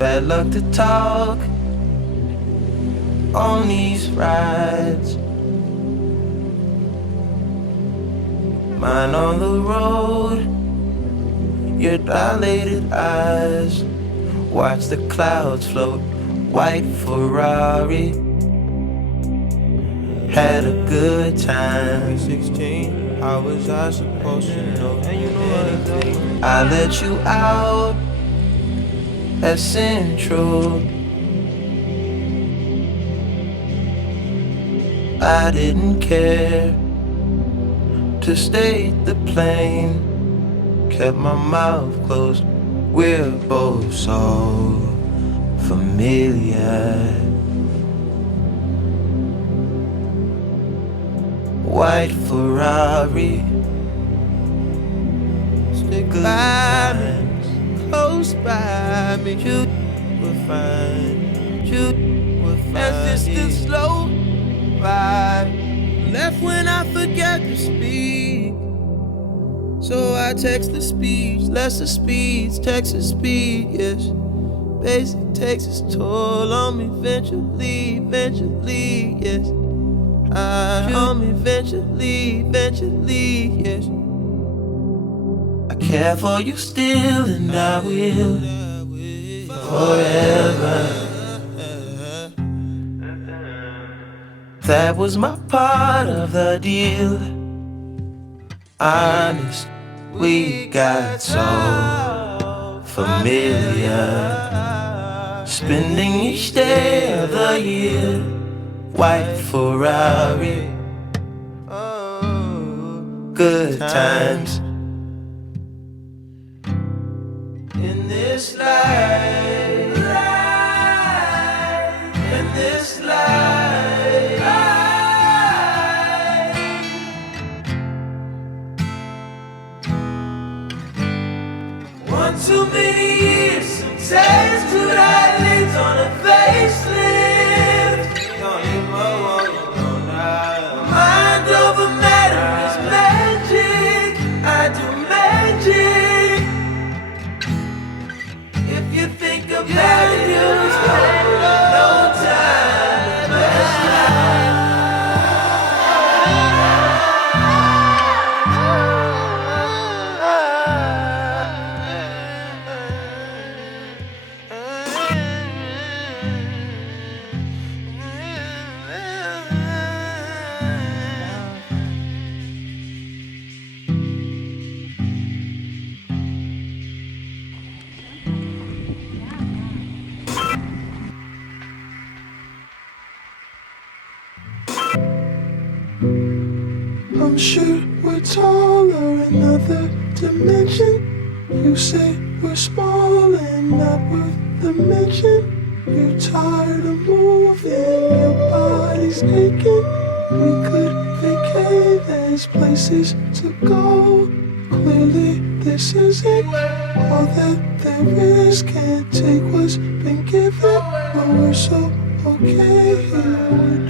Bad luck to talk on these rides. Mine on the road, your dilated eyes. Watch the clouds float, white Ferrari. Had a good time. 16, how was I supposed to know anything? I let you out at Central. I didn't care to state the plain. Kept my mouth closed. We're both so familiar. White Ferrari. Stick by me, close by me. You will find, you will find. That's just a slow ride. Left when I forget to speak. So I text the speech, lesser speeds, Texas speed, yes. Basic takes its toll on me eventually, yes. On me eventually, yes. I care for you still and I will forever. That was my part of the deal. Honest, we got so familiar. Spending each day of the year. White Ferrari, good times. In this life, in this life. One too many years, some taste to eyelids on a facelift. Mind over matter is magic. I do magic. If you think about it, you'll spend no time. Best life. I'm sure we're taller in another dimension. You say we're small and not worth the mention. You're tired of moving, your body's aching. We could vacate, there's places to go. Clearly this isn't all that there is. Can't take what's been given, but we're so okay here.